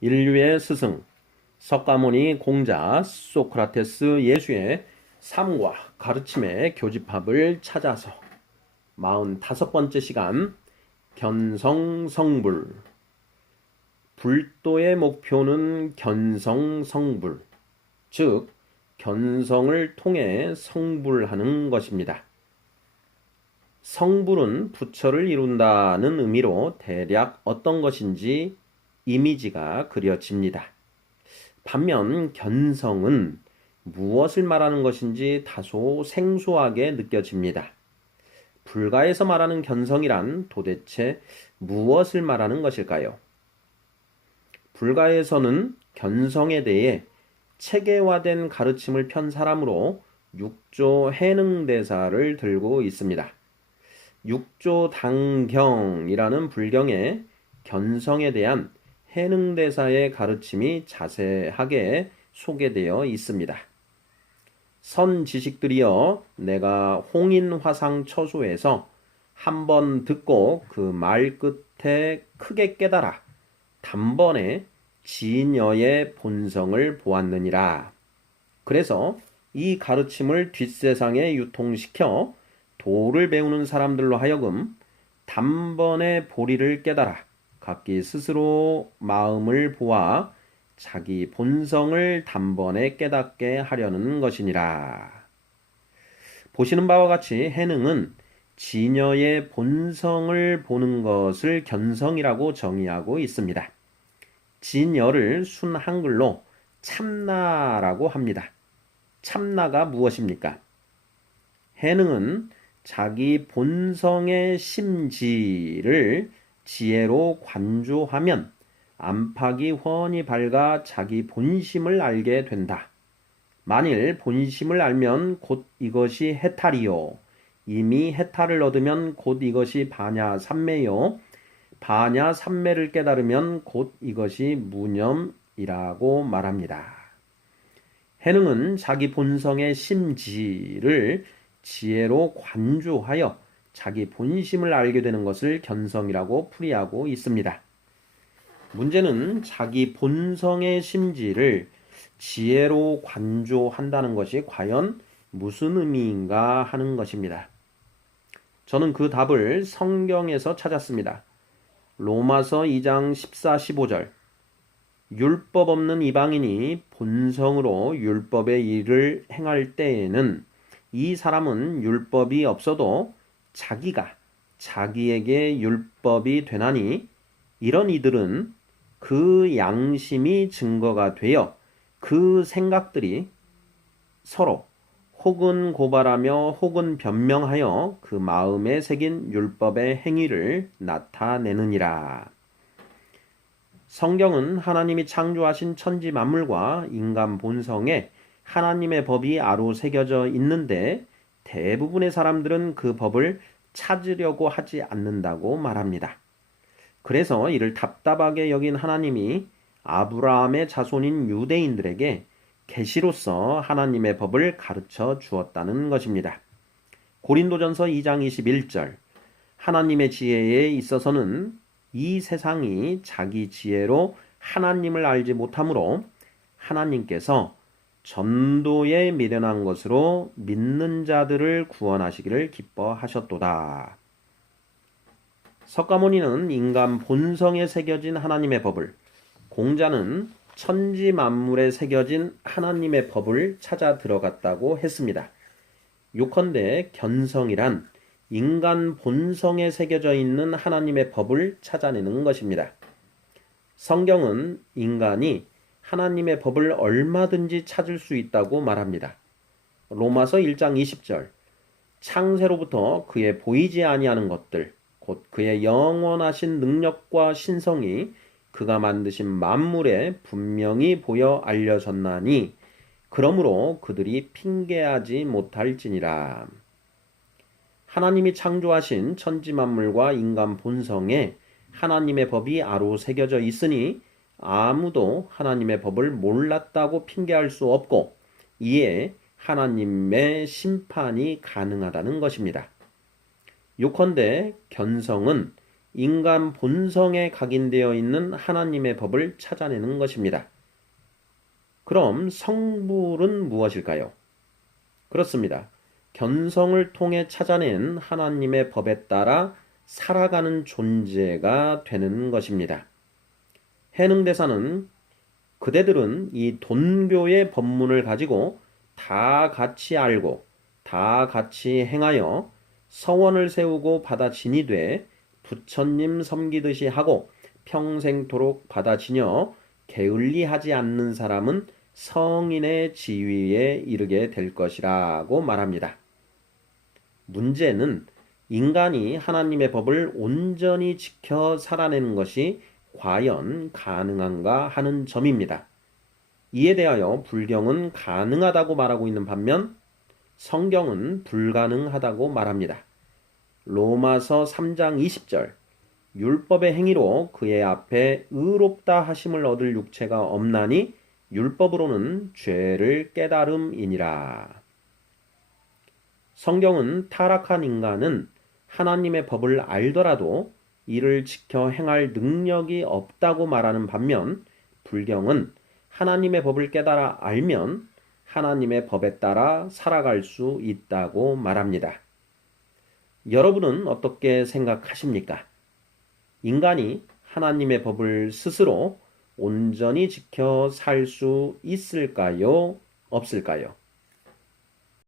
인류의 스승, 석가모니 공자 소크라테스 예수의 삶과 가르침의 교집합을 찾아서 45번째 시간 견성성불. 불도의 목표는 견성성불, 즉 견성을 통해 성불하는 것입니다. 성불은 부처를 이룬다는 의미로 대략 어떤 것인지 이미지가 그려집니다. 반면 견성은 무엇을 말하는 것인지 다소 생소하게 느껴집니다. 불가에서 말하는 견성이란 도대체 무엇을 말하는 것일까요? 불가에서는 견성에 대해 체계화된 가르침을 편 사람으로 육조 해능대사를 들고 있습니다. 육조당경이라는 불경에 견성에 대한 해능대사의 가르침이 자세하게 소개되어 있습니다. 선지식들이여, 내가 홍인화상처소에서 한번 듣고 그 말 끝에 크게 깨달아 단번에 진여의 본성을 보았느니라. 그래서 이 가르침을 뒷세상에 유통시켜 도를 배우는 사람들로 하여금 단번에 보리를 깨달아 각기 스스로 마음을 보아 자기 본성을 단번에 깨닫게 하려는 것이니라. 보시는 바와 같이 해능은 진여의 본성을 보는 것을 견성이라고 정의하고 있습니다. 진여를 순 한글로 참나라고 합니다. 참나가 무엇입니까? 해능은 자기 본성의 심지를 지혜로 관조하면 안팎이 훤히 밝아 자기 본심을 알게 된다. 만일 본심을 알면 곧 이것이 해탈이요, 이미 해탈을 얻으면 곧 이것이 반야삼매요, 반야삼매를 깨달으면 곧 이것이 무념이라고 말합니다. 해능은 자기 본성의 심지를 지혜로 관조하여 자기 본심을 알게 되는 것을 견성이라고 풀이하고 있습니다. 문제는 자기 본성의 심지를 지혜로 관조한다는 것이 과연 무슨 의미인가 하는 것입니다. 저는 그 답을 성경에서 찾았습니다. 로마서 2장 14, 15절. 율법 없는 이방인이 본성으로 율법의 일을 행할 때에는 이 사람은 율법이 없어도 자기가 자기에게 율법이 되나니, 이런 이들은 그 양심이 증거가 되어 그 생각들이 서로 혹은 고발하며 혹은 변명하여 그 마음에 새긴 율법의 행위를 나타내느니라. 성경은 하나님이 창조하신 천지 만물과 인간 본성에 하나님의 법이 아로 새겨져 있는데 대부분의 사람들은 그 법을 찾으려고 하지 않는다고 말합니다. 그래서 이를 답답하게 여긴 하나님이 아브라함의 자손인 유대인들에게 계시로서 하나님의 법을 가르쳐 주었다는 것입니다. 고린도전서 2장 21절. 하나님의 지혜에 있어서는 이 세상이 자기 지혜로 하나님을 알지 못하므로 하나님께서 전도에 미련한 것으로 믿는 자들을 구원하시기를 기뻐하셨도다. 석가모니는 인간 본성에 새겨진 하나님의 법을, 공자는 천지 만물에 새겨진 하나님의 법을 찾아 들어갔다고 했습니다. 요컨대 견성이란 인간 본성에 새겨져 있는 하나님의 법을 찾아내는 것입니다. 성경은 인간이 하나님의 법을 얼마든지 찾을 수 있다고 말합니다. 로마서 1장 20절. 창세로부터 그의 보이지 아니하는 것들, 곧 그의 영원하신 능력과 신성이 그가 만드신 만물에 분명히 보여 알려졌나니, 그러므로 그들이 핑계하지 못할지니라. 하나님이 창조하신 천지 만물과 인간 본성에 하나님의 법이 아로 새겨져 있으니 아무도 하나님의 법을 몰랐다고 핑계할 수 없고, 이에 하나님의 심판이 가능하다는 것입니다. 요컨대 견성은 인간 본성에 각인되어 있는 하나님의 법을 찾아내는 것입니다. 그럼 성불은 무엇일까요? 그렇습니다. 견성을 통해 찾아낸 하나님의 법에 따라 살아가는 존재가 되는 것입니다. 해능대사는 그대들은 이 돈교의 법문을 가지고 다 같이 알고 다 같이 행하여 서원을 세우고 받아지니 돼 부처님 섬기듯이 하고 평생토록 받아지녀 게을리하지 않는 사람은 성인의 지위에 이르게 될 것이라고 말합니다. 문제는 인간이 하나님의 법을 온전히 지켜 살아내는 것이 과연 가능한가 하는 점입니다. 이에 대하여 불경은 가능하다고 말하고 있는 반면 성경은 불가능하다고 말합니다. 로마서 3장 20절 율법의 행위로 그의 앞에 의롭다 하심을 얻을 육체가 없나니 율법으로는 죄를 깨달음이니라. 성경은 타락한 인간은 하나님의 법을 알더라도 이를 지켜 행할 능력이 없다고 말하는 반면 불경은 하나님의 법을 깨달아 알면 하나님의 법에 따라 살아갈 수 있다고 말합니다. 여러분은 어떻게 생각하십니까? 인간이 하나님의 법을 스스로 온전히 지켜 살 수 있을까요? 없을까요?